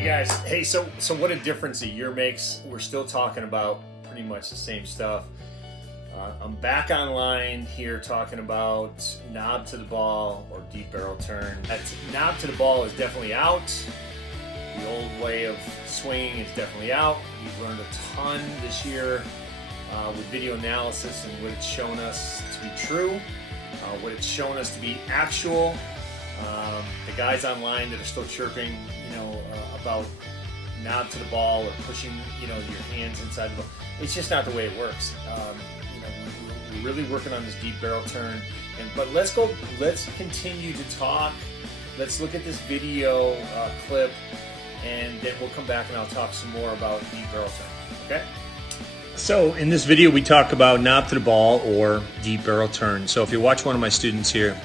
Hey guys, hey, so what a difference a year makes. We're still talking about pretty much the same stuff. I'm back online here talking about knob to the ball or deep barrel turn. That knob to the ball is definitely out. The old way of swinging is definitely out. We've learned a ton this year with video analysis and what it's shown us to be true, what it's shown us to be actual. The guys online that are still chirping, about knob to the ball or pushing, your hands inside the ball. It's just not the way it works. We're really working on this deep barrel turn. But let's continue to talk. Let's look at this video clip, and then we'll come back and I'll talk some more about deep barrel turn. Okay? So in this video, we talk about knob to the ball or deep barrel turn. So if you watch one of my students here,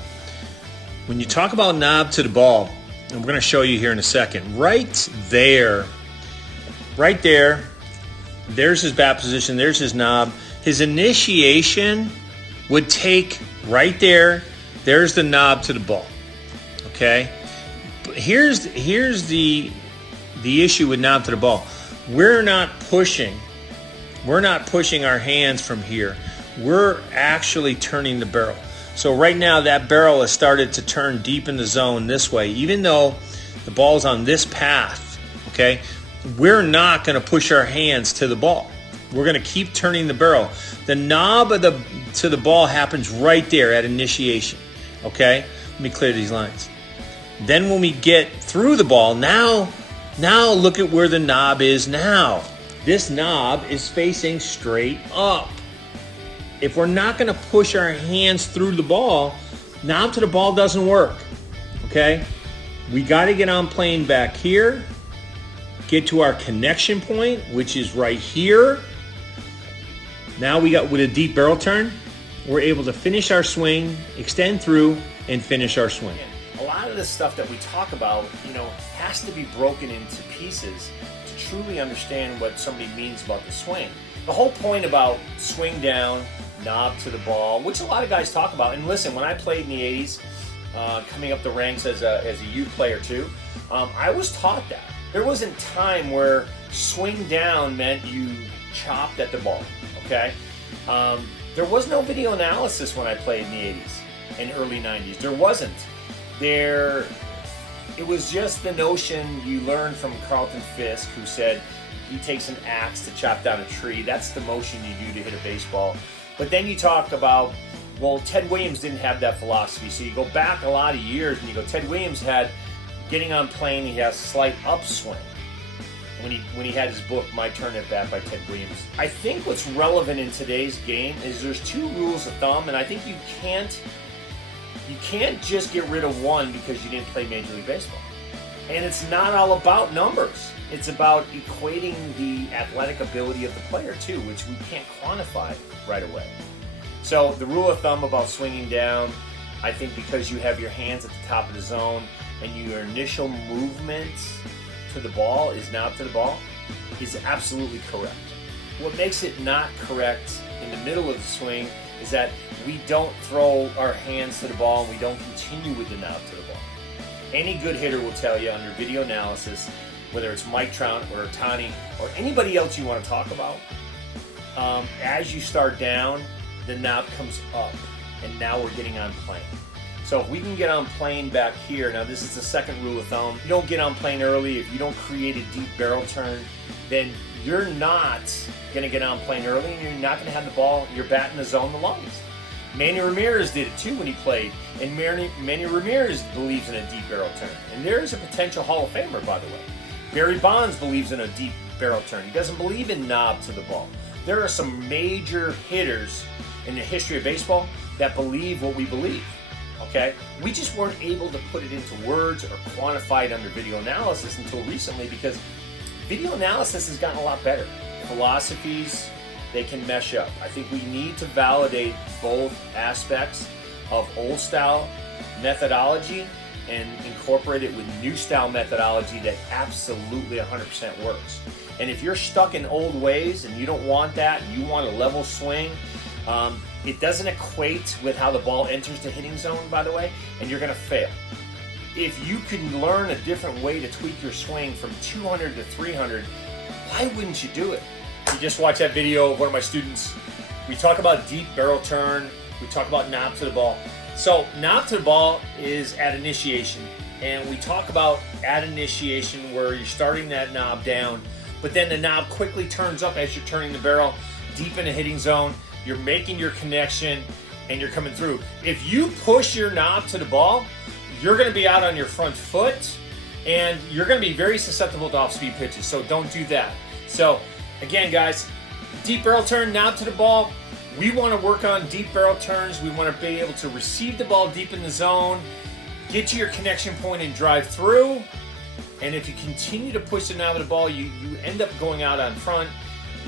when you talk about knob to the ball, and we're going to show you here in a second, right there, there's his bat position, there's his knob. His initiation would take right there's the knob to the ball, okay? But here's the issue with knob to the ball. We're not pushing our hands from here. We're actually turning the barrel. So right now that barrel has started to turn deep in the zone this way. Even though the ball's on this path, okay, we're not going to push our hands to the ball. We're going to keep turning the barrel. The knob to the ball happens right there at initiation, okay? Let me clear these lines. Then when we get through the ball, now look at where the knob is now. This knob is facing straight up. If we're not going to push our hands through the ball, knob to the ball doesn't work, okay? We got to get on plane back here, get to our connection point, which is right here. Now with a deep barrel turn, we're able to finish our swing, extend through, and finish our swing. A lot of this stuff that we talk about, has to be broken into pieces to truly understand what somebody means about the swing. The whole point about swing down, knob to the ball, which a lot of guys talk about. And listen, when I played in the 80s, coming up the ranks as a youth player too, I was taught that. There wasn't time where swing down meant you chopped at the ball, okay? There was no video analysis when I played in the 80s and early 90s. There wasn't. It was just the notion you learned from Carlton Fisk, who said he takes an axe to chop down a tree. That's the motion you do to hit a baseball. But then you talk about, well, Ted Williams didn't have that philosophy. So you go back a lot of years and you go, Ted Williams had, getting on plane, he has slight upswing. When he had his book, My Turn at Bat by Ted Williams. I think what's relevant in today's game is there's two rules of thumb, and I think you can't just get rid of one because you didn't play Major League Baseball. And it's not all about numbers. It's about equating the athletic ability of the player too, which we can't quantify right away. So the rule of thumb about swinging down, I think because you have your hands at the top of the zone and your initial movement to the ball is knob to the ball, is absolutely correct. What makes it not correct in the middle of the swing is that we don't throw our hands to the ball and we don't continue with the knob to the ball. Any good hitter will tell you under video analysis, whether it's Mike Trout or Tani or anybody else you want to talk about, as you start down, the knob comes up, and now we're getting on plane. So if we can get on plane back here, now this is the second rule of thumb. You don't get on plane early. If you don't create a deep barrel turn, then you're not going to get on plane early, and you're not going to have the ball, your bat in the zone the longest. Manny Ramirez did it too when he played, and Manny Ramirez believes in a deep barrel turn. And there's a potential Hall of Famer, by the way. Barry Bonds believes in a deep barrel turn. He doesn't believe in knob to the ball. There are some major hitters in the history of baseball that believe what we believe, okay? We just weren't able to put it into words or quantify it under video analysis until recently because video analysis has gotten a lot better. Philosophies, they can mesh up. I think we need to validate both aspects of old style methodology and incorporate it with new style methodology that absolutely 100% works. And if you're stuck in old ways and you don't want that, you want a level swing, it doesn't equate with how the ball enters the hitting zone, by the way, and you're going to fail. if you can learn a different way to tweak your swing from 200 to 300, why wouldn't you do it? You just watched that video of one of my students. We talk about deep barrel turn. We talk about knob to the ball. So knob to the ball is at initiation. And we talk about at initiation where you're starting that knob down, but then the knob quickly turns up as you're turning the barrel deep in the hitting zone. You're making your connection and you're coming through. If you push your knob to the ball, you're going to be out on your front foot and you're going to be very susceptible to off-speed pitches. So don't do that. So again, guys, deep barrel turn, knob to the ball. We want to work on deep barrel turns. We want to be able to receive the ball deep in the zone, get to your connection point and drive through. And if you continue to push the knob of the ball, you end up going out on front.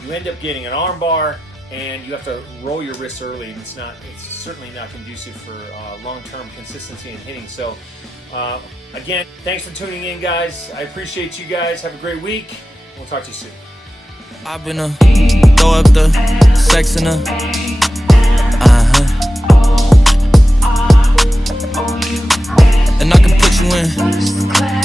You end up getting an arm bar, and you have to roll your wrists early. And it's certainly not conducive for long-term consistency in hitting. So, again, thanks for tuning in, guys. I appreciate you guys. Have a great week. We'll talk to you soon. I've been throw up the sex in her. And I can put you in